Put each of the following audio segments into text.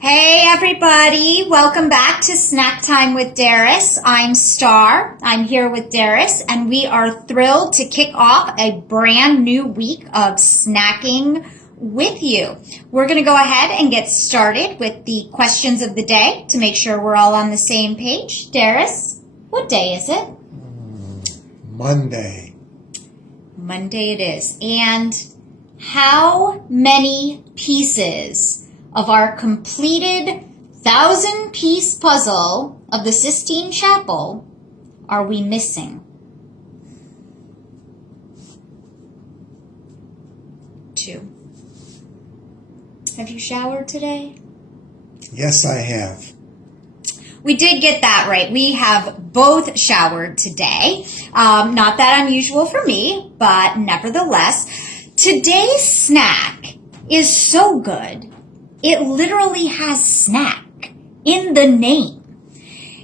Hey everybody, welcome back to Snack Time with Darris. I'm Star, I'm here with Darris, and we are thrilled to kick off a brand new week of snacking with you. We're going to go ahead and get started with the questions of the day to make sure we're all on the same page. Darris, what day is it? Monday. Monday it is. And how many pieces of our completed 1,000-piece puzzle of the Sistine Chapel are we missing? 2. Have you showered today? Yes, I have. We did get that right. We have both showered today. Not that unusual for me, but nevertheless, today's snack is so good. It literally has snack in the name.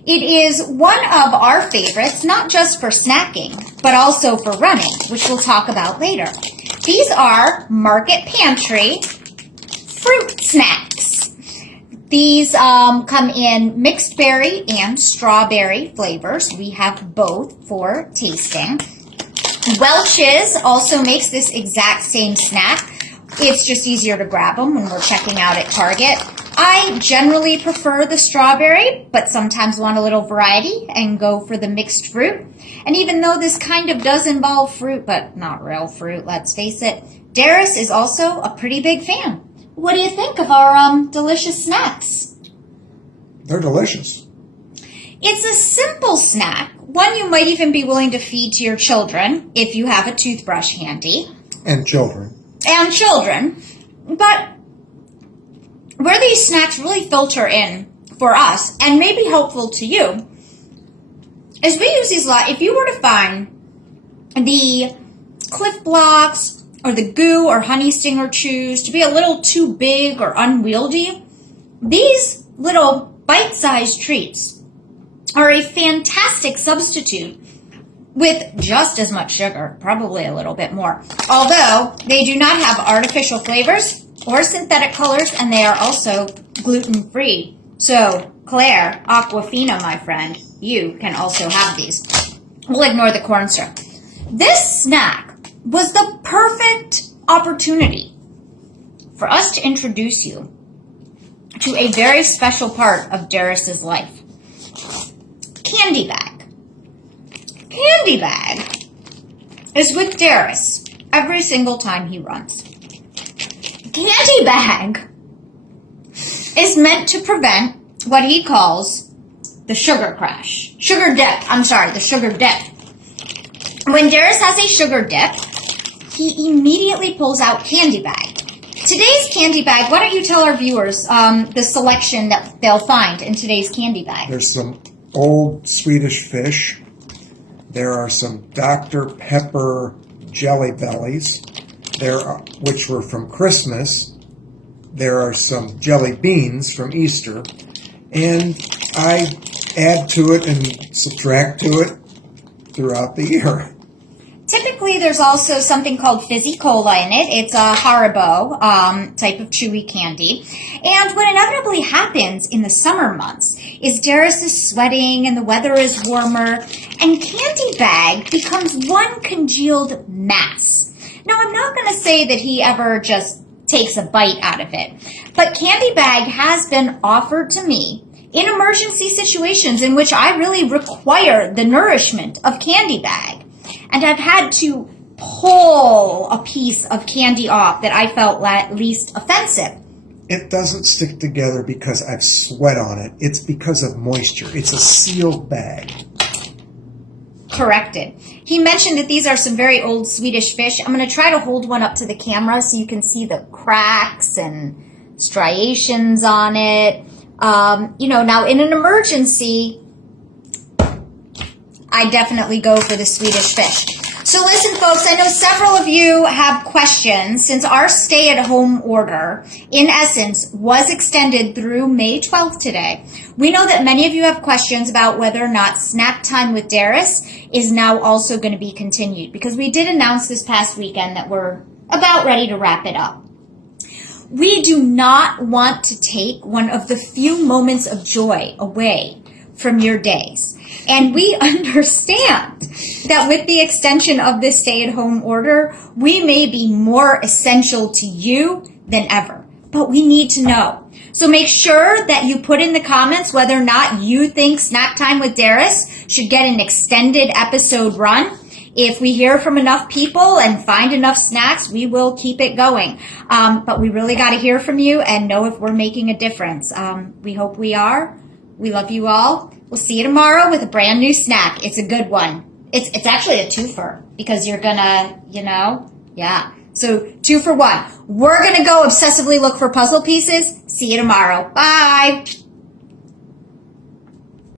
It is one of our favorites, not just for snacking, but also for running, which we'll talk about later. These are Market Pantry fruit snacks. These come in mixed berry and strawberry flavors. We have both for tasting. Welch's also makes this exact same snack. It's just easier to grab them when we're checking out at Target. I generally prefer the strawberry, but sometimes want a little variety and go for the mixed fruit. And even though this kind of does involve fruit, but not real fruit, let's face it, Darris is also a pretty big fan. What do you think of our delicious snacks? They're delicious. It's a simple snack, one you might even be willing to feed to your children if you have a toothbrush handy. And children. But where these snacks really filter in for us and may be helpful to you is we use these a lot. If you were to find the Cliff Blocks or the Goo or Honey Stinger Chews to be a little too big or unwieldy, these little bite-sized treats are a fantastic substitute with just as much sugar, probably a little bit more. Although they do not have artificial flavors or synthetic colors, and they are also gluten-free. So, Claire, Aquafina, my friend, you can also have these. We'll ignore the corn syrup. This snack was the perfect opportunity for us to introduce you to a very special part of Darris's life. Candy bag. Candy bag is with Darris every single time he runs. Candy bag is meant to prevent what he calls the sugar crash. The sugar dip. When Darris has a sugar dip, he immediately pulls out candy bag. Today's candy bag, why don't you tell our viewers the selection that they'll find in today's candy bag? There's some old Swedish fish. There are some Dr. Pepper Jelly Bellies, which were from Christmas. There are some jelly beans from Easter. And I add to it and subtract to it throughout the year. Typically, there's also something called Fizzy Cola in it. It's a Haribo type of chewy candy. And what inevitably happens in the summer months is Darris is sweating and the weather is warmer, and candy bag becomes one congealed mass. Now, I'm not going to say that he ever just takes a bite out of it, but candy bag has been offered to me in emergency situations in which I really require the nourishment of candy bag. And I've had to pull a piece of candy off that I felt at least offensive. It doesn't stick together because I've sweat on it. It's because of moisture. It's a sealed bag. Corrected. He mentioned that these are some very old Swedish fish. I'm going to try to hold one up to the camera so you can see the cracks and striations on it. Now in an emergency, I definitely go for the Swedish fish. So listen, folks, I know several of you have questions since our stay-at-home order, in essence, was extended through May 12th today. We know that many of you have questions about whether or not Snack Time with Darris is now also going to be continued, because we did announce this past weekend that we're about ready to wrap it up. We do not want to take one of the few moments of joy away from your days. And we understand that with the extension of this stay-at-home order, we may be more essential to you than ever. But we need to know. So make sure that you put in the comments whether or not you think Snack Time with Darris should get an extended episode run. If we hear from enough people and find enough snacks, we will keep it going. But we really got to hear from you and know if we're making a difference. We hope we are. We love you all. We'll see you tomorrow with a brand new snack. It's a good one. It's actually a twofer because you're gonna, yeah. So 2 for 1. We're gonna go obsessively look for puzzle pieces. See you tomorrow. Bye.